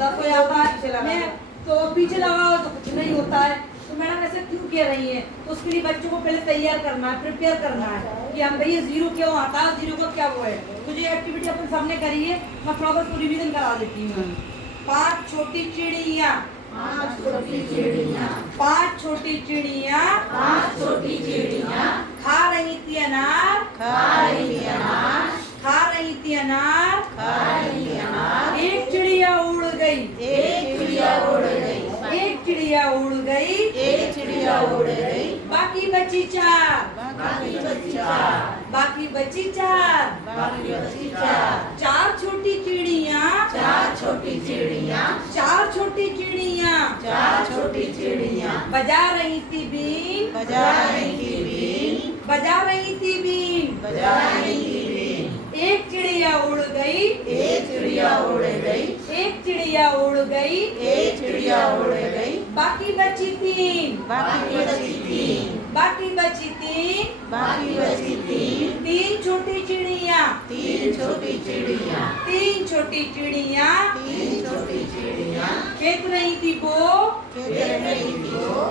दस हो जाता है। मैं तो पीछे लगाओ तो कुछ नहीं होता है। तो मैडम ऐसे क्यों कह रही है? तो उसके लिए बच्चों को पहले तैयार करना है, प्रिपेयर करना है कि हम भैया जीरो क्यों आता है, जीरो का क्या वो है। तो ये एक्टिविटी अपन सबने करी है, मैं थोड़ा सा रिवीजन करा देती हूँ। 5 छोटी चिड़िया, 5 छोटी चिड़िया, 5 छोटी चिड़िया 5 छोटी चिड़िया खा रही थी अनार, खा रही थी अनार, खा रही थी अनार। खा रही थी अनार। एक चिड़िया उड़ गई, एक चिड़िया उड़ गई, एक चिड़िया उड़ गई, एक चिड़िया उड़ गई, बाकी बची 4, बाकी बची 4, बाकी बची 4। बाकी बची 4। 4 छोटी चिड़िया, 4 छोटी चिड़िया, 4 छोटी चिड़िया 4 छोटी चिड़िया बजा रही थी बीन, बजा रही थी बीन, बजा रही थी बीन। बजा रही थी बीन। एक चिड़िया उड़ गई, एक चिड़िया उड़ गई, एक चिड़िया उड़ गई, एक चिड़िया उड़ गई, बाकी बची 3, बाकी बची 3, बाकी बची 3। बाकी बची 3। 3 छोटी चिड़िया, 3 छोटी चिड़िया, 3 छोटी चिड़िया 3 छोटी चिड़िया खेत रही थी वो, खेत रही थी वो,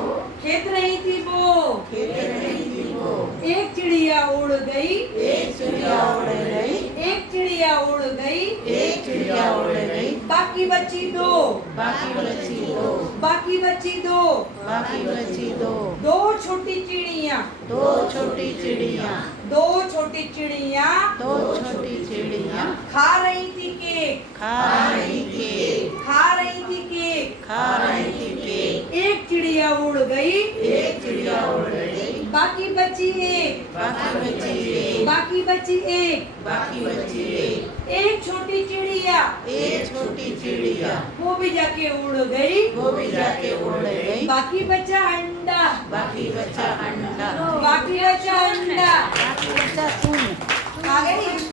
खेत रही थी वो। खेत रही थी वो। एक चिड़िया उड़ गई, एक चिड़िया उड़ गई, एक चिड़िया उड़ गई, एक चिड़िया उड़ गई, बाकी बची 2, बाकी बची 2, बाकी बची 2। बाकी बची 2। 2 छोटी चिड़िया, 2 छोटी चिड़िया, 2 छोटी चिड़िया 2 छोटी चिड़िया खा रही थी केक, खा रही केक, खा रही थी केक। खा रही थी केक। एक चिड़िया उड़ गई, एक चिड़िया उड़ गई, बाकी बची 1, बाकी बची 1, बाकी बची 1। बाकी बची 1। एक छोटी चिड़िया, एक छोटी चिड़िया वो भी जाके उड़ गई, वो भी जाके उड़ गई, बाकी बचा अंडा, बाकी बचा अंडा, बाकी बचा अंडा। बाकी बचा सुन। आ गई।